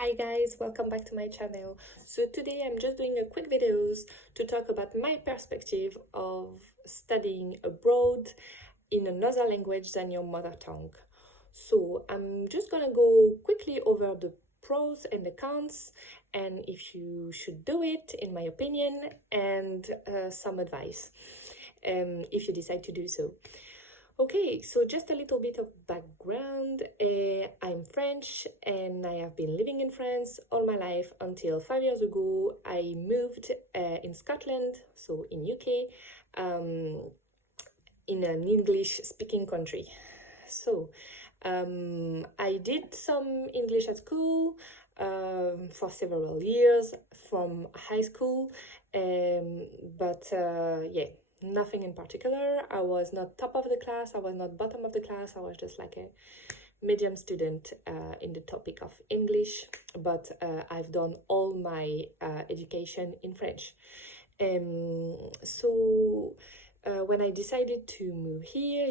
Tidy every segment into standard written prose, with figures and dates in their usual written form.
Hi guys, welcome back to my channel. So today I'm just doing a quick videos to talk about my perspective of studying abroad in another language than your mother tongue. So I'm just gonna go quickly over the pros and the cons and if you should do it in my opinion and some advice if you decide to do so. Okay, so just a little bit of background. I'm French and I have been living in France all my life until 5 years ago. I moved in Scotland, so in UK, in an English speaking country. So I did some English at school for several years from high school, but yeah, nothing in particular. I was not top of the class, I was not bottom of the class, I was just like a medium student in the topic of English, but I've done all my education in French. So when I decided to move here,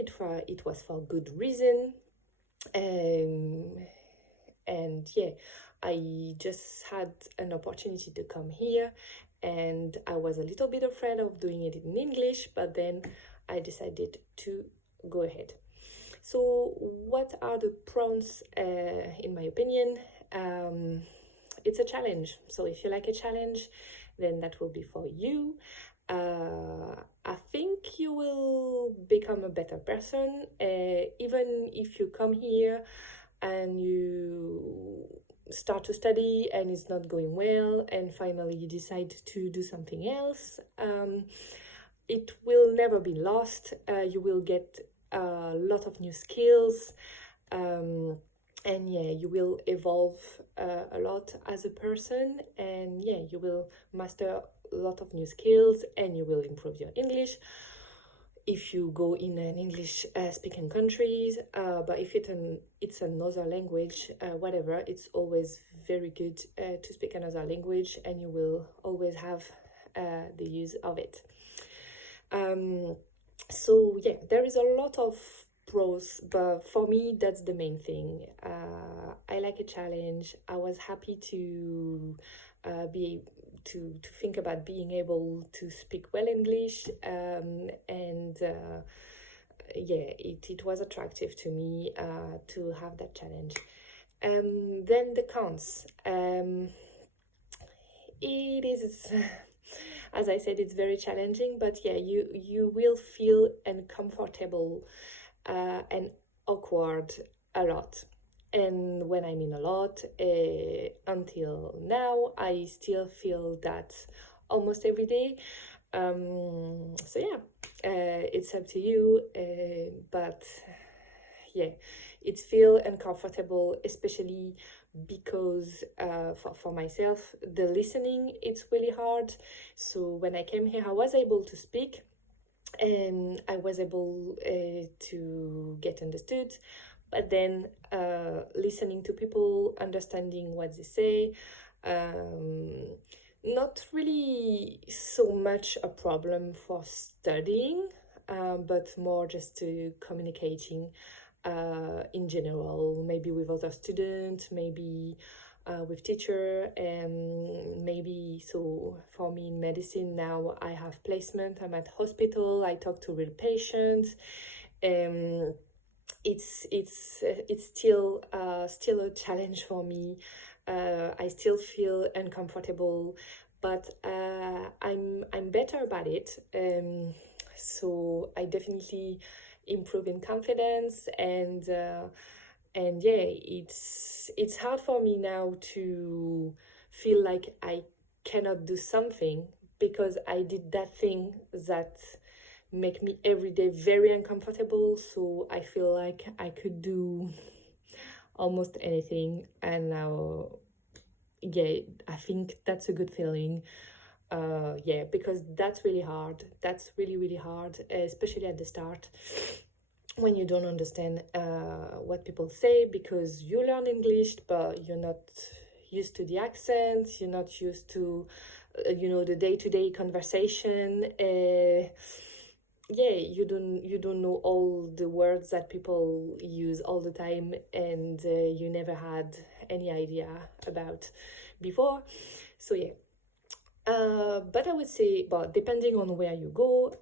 it was for good reason. And yeah, I just had an opportunity to come here and I was a little bit afraid of doing it in English, but then I decided to go ahead. So what are the pros in my opinion? It's a challenge, so if you like a challenge, then that will be for you. I think you will become a better person, even if you come here and you start to study and it's not going well and finally you decide to do something else. It will never be lost. You will get a lot of new skills, and yeah, you will evolve a lot as a person, and yeah, you will master a lot of new skills and you will improve your English if you go in an English speaking countries, but if it's another language, whatever, it's always very good to speak another language and you will always have the use of it. So yeah, there is a lot of pros, but for me that's the main thing. I like a challenge. I was happy to be to think about being able to speak well English, and yeah, it was attractive to me to have that challenge. Then the cons. It is as I said, it's very challenging, but yeah, you will feel uncomfortable and awkward a lot. And when I mean a lot, until now, I still feel that almost every day. So yeah, it's up to you, but yeah, it feels uncomfortable, especially because for myself, the listening, it's really hard. So when I came here, I was able to speak and I was able to get understood, but then listening to people, understanding what they say, not really so much a problem for studying, but more just to communicating in general, maybe with other students, maybe with teacher, and maybe, so for me in medicine now I have placement, I'm at hospital, I talk to real patients. It's still a challenge for me. I still feel uncomfortable, but I'm better about it. So I definitely improve in confidence, and yeah, it's hard for me now to feel like I cannot do something because I did that thing that make me every day very uncomfortable. So I feel like I could do almost anything, and now yeah, I think that's a good feeling. Yeah, because that's really hard, that's really hard, especially at the start when you don't understand what people say, because you learn English but you're not used to the accent, you're not used to the day-to-day conversation, yeah, you don't know all the words that people use all the time, and you never had any idea about before. So yeah. But I would say, but depending on where you go,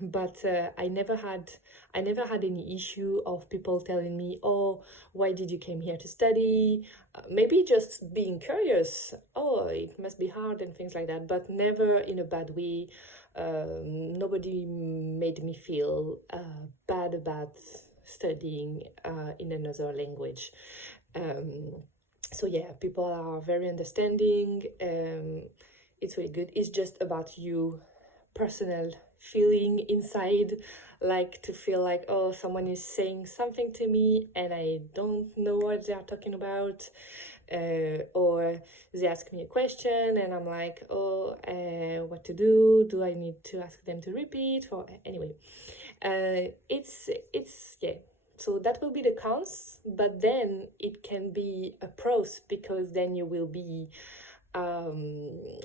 but I never had any issue of people telling me, "Oh, why did you came here to study?" Maybe just being curious. Oh, it must be hard and things like that, but never in a bad way. Nobody made me feel bad about studying in another language. Um, so yeah, people are very understanding. It's really good. It's just about you personal feeling inside, like to feel like, oh, someone is saying something to me and I don't know what they are talking about, or they ask me a question and I'm like, oh, what to do I need to ask them to repeat, or anyway. It's yeah, so that will be the cons, but then it can be a pros, because then you will be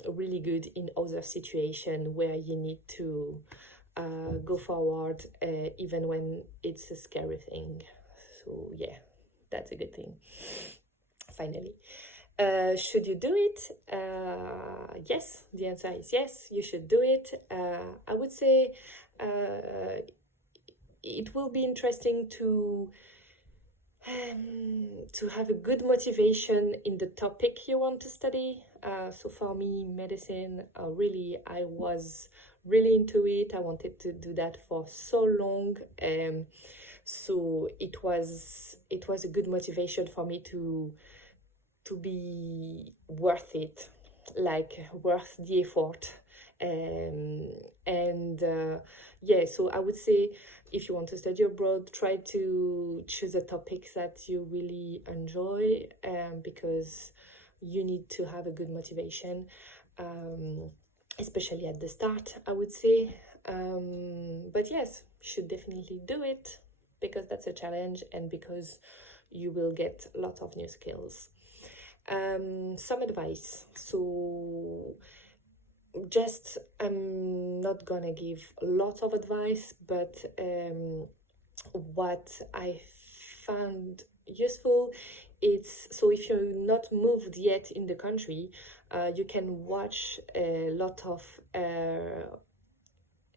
really good in other situation where you need to go forward, even when it's a scary thing. So yeah, that's a good thing. Finally, should you do it? Yes, the answer is yes, you should do it. I would say it will be interesting to have a good motivation in the topic you want to study. So for me, medicine, really, I was really into it. I wanted to do that for so long. So it was a good motivation for me to be worth it, like worth the effort. Um, and yeah, so I would say, if you want to study abroad, try to choose a topics that you really enjoy, because you need to have a good motivation, um, especially at the start, I would say. But yes, you should definitely do it, because that's a challenge and because you will get lots of new skills. Some advice. So just, I'm not gonna give lots of advice, but what I found useful, it's, so if you're not moved yet in the country, you can watch a lot of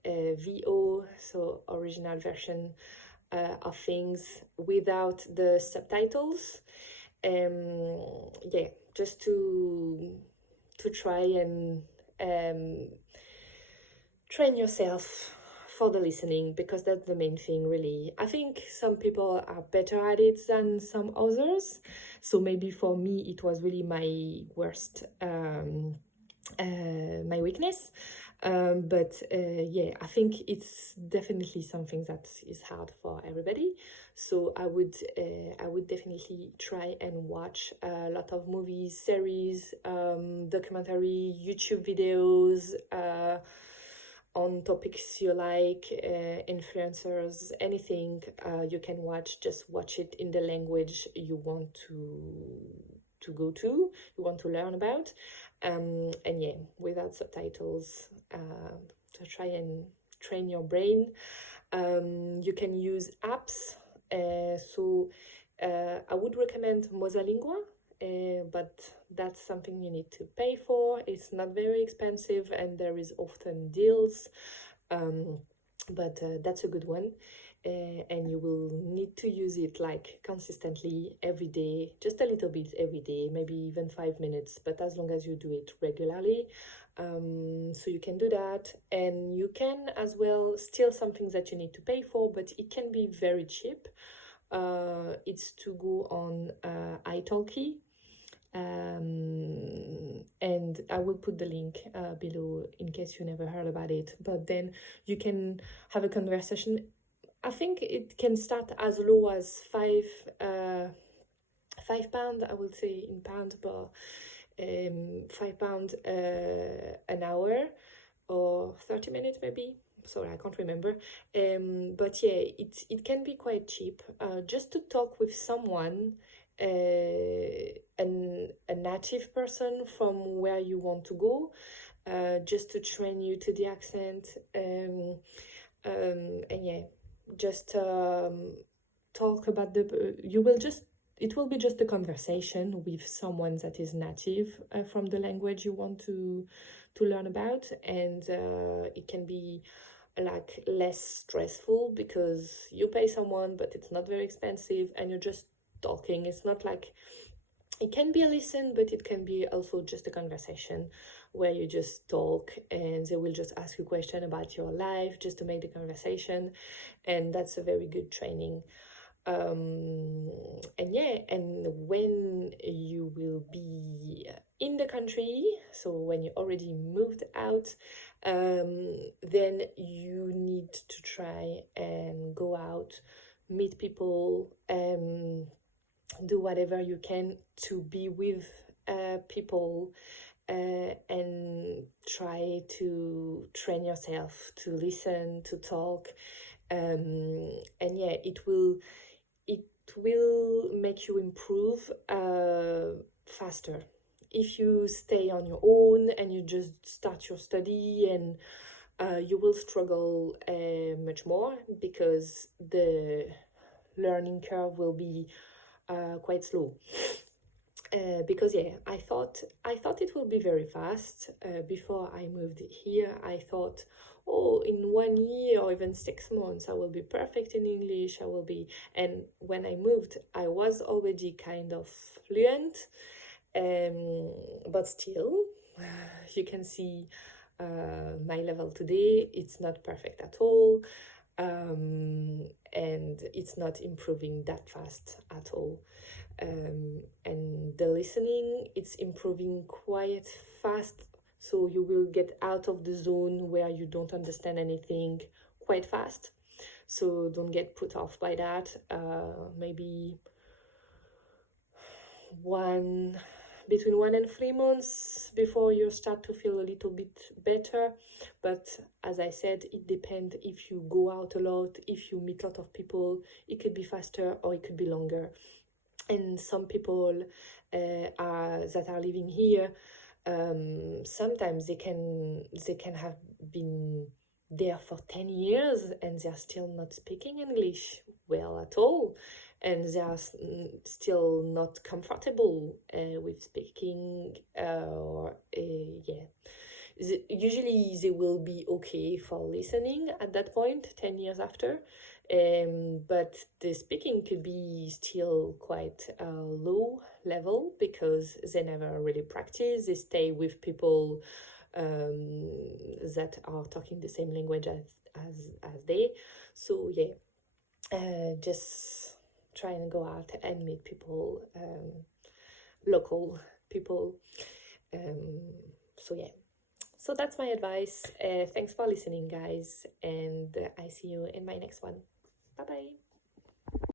VO, so original version of things without the subtitles. Yeah, just to try and um, train yourself for the listening, because that's the main thing, really. I think some people are better at it than some others, so maybe for me it was really my worst, my weakness. But yeah, I think it's definitely something that is hard for everybody. So I would definitely try and watch a lot of movies, series, documentary, YouTube videos, on topics you like, influencers, anything you can watch. Just watch it in the language you want to go to, you want to learn about, and yeah, without subtitles, to try and train your brain. You can use apps. I would recommend Mosalingua, but that's something you need to pay for. It's not very expensive and there is often deals, um, but that's a good one. And you will need to use it like consistently every day, just a little bit every day, maybe even 5 minutes, but as long as you do it regularly. So you can do that, and you can as well, still some things that you need to pay for, but it can be very cheap. It's to go on italki, and I will put the link below in case you never heard about it. But then you can have a conversation. I think it can start as low as £5, I would say in pound, but £5 an hour, or 30 minutes maybe. Sorry, I can't remember. But yeah, it can be quite cheap. Just to talk with someone, a native person from where you want to go, just to train you to the accent. And yeah, just talk about the you will just it will be just a conversation with someone that is native from the language you want to learn about, and it can be like less stressful because you pay someone but it's not very expensive and you're just talking. It's not like it can be a listen, but it can be also just a conversation where you just talk and they will just ask you a question about your life just to make the conversation, and that's a very good training. And yeah, and when you will be in the country, so when you already moved out, then you need to try and go out, meet people, do whatever you can to be with people, and try to train yourself to listen, to talk, and yeah, it will make you improve faster. If you stay on your own and you just start your study, and you will struggle much more because the learning curve will be quite slow. Because yeah, I thought it will be very fast. Before I moved here, I thought, oh, in 1 year or even 6 months, I will be perfect in English. I will be, and when I moved, I was already kind of fluent, but still, you can see my level today. It's not perfect at all, and it's not improving that fast at all. And the listening, it's improving quite fast, so you will get out of the zone where you don't understand anything quite fast. So don't get put off by that. Maybe one between 1 and 3 months before you start to feel a little bit better. But as I said, it depends. If you go out a lot, if you meet a lot of people, it could be faster or it could be longer. And some people that are living here, sometimes they can have been there for 10 years and they're still not speaking English well at all, and they are still not comfortable with speaking, or yeah, usually they will be okay for listening at that point 10 years after, but the speaking could be still quite a low level because they never really practice. They stay with people that are talking the same language as they. So yeah, just try and go out and meet people, local people. um, so yeah, so that's my advice. Thanks for listening, guys, and I see you in my next one. Bye bye.